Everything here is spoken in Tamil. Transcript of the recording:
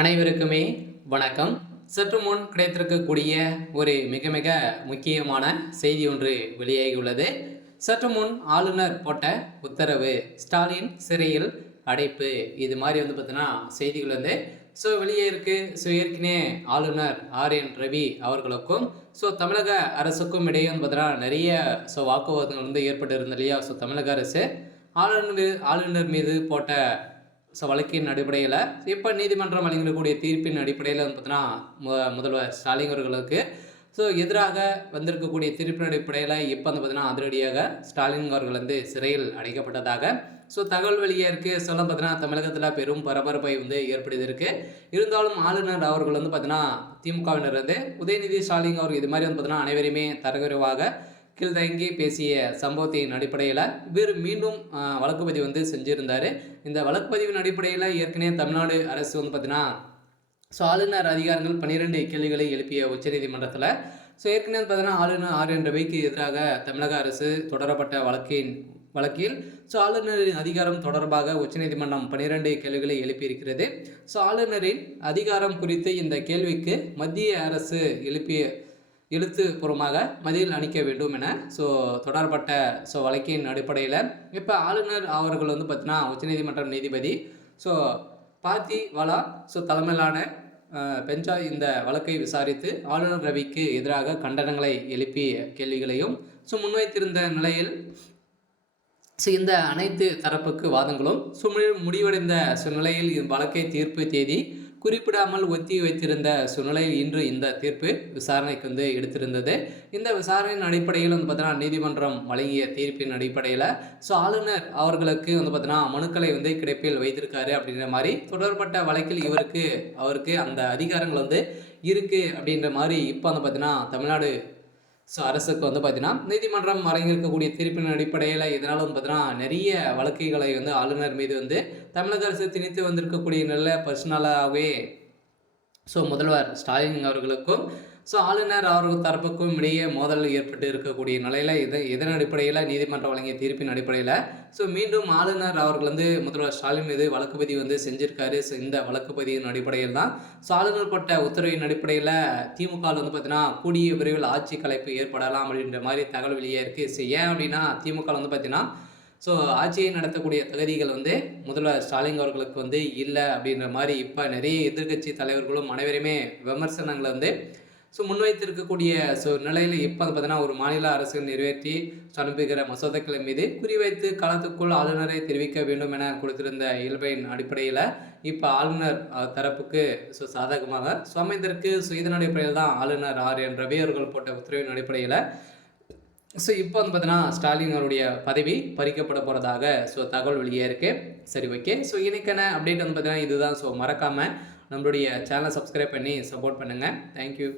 அனைவருக்குமே வணக்கம். சற்று முன் கிடைத்திருக்கக்கூடிய ஒரு மிக மிக முக்கியமான செய்தி ஒன்று வெளியாகியுள்ளது. சற்று முன் ஆளுநர் போட்ட உத்தரவு, ஸ்டாலின் சிறையில் அடைப்பு, இது மாதிரி பார்த்தீங்கன்னா செய்திகள் வெளியே இருக்கு. ஏற்கனவே ஆளுநர் RN ரவி அவர்களுக்கும் தமிழக அரசுக்கும் இடையே பார்த்தீங்கன்னா நிறைய வாக்குவாதங்கள் ஏற்பட்டு இருந்தது இல்லையா. தமிழக அரசு ஆளுநர் மீது போட்ட வழக்கின் அடிப்படையில் இப்போ நீதிமன்றம் வழங்கக்கூடிய தீர்ப்பின் அடிப்படையில் பார்த்தீங்கன்னா முதல்வர் ஸ்டாலின் அவர்களுக்கு எதிராக வந்திருக்கக்கூடிய தீர்ப்பின் அடிப்படையில் இப்போ பார்த்தீங்கன்னா அதிரடியாக ஸ்டாலின் அவர்கள் சிறையில் அடைக்கப்பட்டதாக தகவல் வெளியே இருக்குது. பார்த்தீங்கன்னா தமிழகத்தில் பெரும் பரபரப்பை ஏற்படுத்தியிருக்கு. இருந்தாலும் ஆளுநர் அவர்கள் பார்த்தீங்கன்னா திமுகவினர் உதயநிதி ஸ்டாலின் அவர்கள் இது மாதிரி பார்த்தீங்கன்னா அனைவருமே தரக்குறைவாக கீழ்தங்கி பேசிய சம்பவத்தின் அடிப்படையில் இவர் மீண்டும் வழக்குப்பதிவு செஞ்சுருந்தார். இந்த வழக்குப்பதிவின் அடிப்படையில் ஏற்கனவே தமிழ்நாடு அரசு பார்த்தீங்கன்னா ஆளுநர் அதிகாரங்கள் 12 கேள்விகளை எழுப்பிய உச்சநீதிமன்றத்தில் ஏற்கனவே பார்த்தீங்கன்னா ஆளுநர் RN ரவிக்கு எதிராக தமிழக அரசு தொடரப்பட்ட வழக்கில் ஆளுநரின் அதிகாரம் தொடர்பாக உச்சநீதிமன்றம் 12 கேள்விகளை எழுப்பியிருக்கிறது. ஆளுநரின் அதிகாரம் குறித்து இந்த கேள்விக்கு மத்திய அரசு எழுத்துப்பூர்வமாக பதில் அளிக்க வேண்டும் என தொடரப்பட்ட வழக்கின் அடிப்படையில் இப்போ ஆளுநர் அவர்கள் பார்த்தீங்கன்னா உச்சநீதிமன்றம் நீதிபதி பார்த்திவாலா தலைமையிலான பெஞ்சா இந்த வழக்கை விசாரித்து ஆளுநர் ரவிக்கு எதிராக கண்டனங்களை எழுப்பிய கேள்விகளையும் முன்வைத்திருந்த நிலையில் இந்த அனைத்து தரப்புக்கு வாதங்களும் முடிவடைந்த நிலையில் வழக்கை தீர்ப்பு தேதி குறிப்பிடாமல் ஒத்தி வைத்திருந்த சூழ்நிலையில் இன்று இந்த தீர்ப்பு விசாரணைக்கு எடுத்திருந்தது. இந்த விசாரணையின் அடிப்படையில் பார்த்தீங்கன்னா நீதிமன்றம் வழங்கிய தீர்ப்பின் அடிப்படையில் ஆளுநர் அவர்களுக்கு பார்த்தீங்கன்னா மனுக்களை கிடைப்பில் வைத்திருக்காரு அப்படின்ற மாதிரி தொடர்பட்ட வழக்கில் அவருக்கு அந்த அதிகாரங்கள் இருக்குது அப்படின்ற மாதிரி இப்போ பார்த்தீங்கன்னா தமிழ்நாடு அரசுக்கு பார்த்தீங்கன்னா நீதிமன்றம் வழங்கியிருக்கக்கூடிய தீர்ப்பின் அடிப்படையில் இதனால் பார்த்தீங்கன்னா நிறைய வழக்குகளை ஆளுநர் மீது தமிழக அரசு திணித்து வந்திருக்கக்கூடிய நல்ல பர்சனலாகவே முதல்வர் ஸ்டாலின் அவர்களுக்கும் ஆளுநர் அவர்கள் தரப்புக்கும் இடையே மோதல் ஏற்பட்டு இருக்கக்கூடிய நிலையில் இதன் அடிப்படையில் நீதிமன்றம் வழங்கிய தீர்ப்பின் அடிப்படையில் மீண்டும் ஆளுநர் அவர்கள் முதல்வர் ஸ்டாலின் மீது வழக்குப்பதிவு செஞ்சிருக்காரு. இந்த வழக்குப்பதிவின் அடிப்படையில் தான் ஆளுநர் போட்ட உத்தரவின் அடிப்படையில் திமுக பார்த்தீங்கன்னா கூடிய விரைவில் ஆட்சி கலைப்பு ஏற்படலாம் அப்படின்ற மாதிரி தகவல் வெளியே இருக்குது. ஏன் அப்படின்னா திமுக பார்த்தீங்கன்னா ஆட்சியை நடத்தக்கூடிய தகுதிகள் முதல்வர் ஸ்டாலின் அவர்களுக்கு இல்லை அப்படின்ற மாதிரி இப்போ நிறைய எதிர்கட்சி தலைவர்களும் அனைவருமே விமர்சனங்களை முன்வைத்திருக்கக்கூடிய நிலையில் இப்போ பார்த்தீங்கன்னா ஒரு மாநில அரசு நிறைவேற்றி அனுப்புகிற மசோதாக்களை மீது குறிவைத்து காலத்துக்குள் ஆளுநரை தெரிவிக்க வேண்டும் என கொடுத்திருந்த இயல்பின் அடிப்படையில் இப்போ ஆளுநர் தரப்புக்கு சாதகமாக அமைந்திருக்கு. இதன் அடிப்படையில் தான் ஆளுநர் RN ரவி அவர்கள் போட்ட உத்தரவின் அடிப்படையில் இப்போ பார்த்தீங்கன்னா ஸ்டாலின் அவருடைய பதவி பறிக்கப்பட போகிறதாக தகவல் வெளியே இருக்குது. சரி, ஓகே. இன்னைக்கான அப்டேட் பார்த்தீங்கன்னா இதுதான். மறக்காமல் நம்மளுடைய சேனலை சப்ஸ்கிரைப் பண்ணி சப்போர்ட் பண்ணுங்கள். தேங்க்யூ.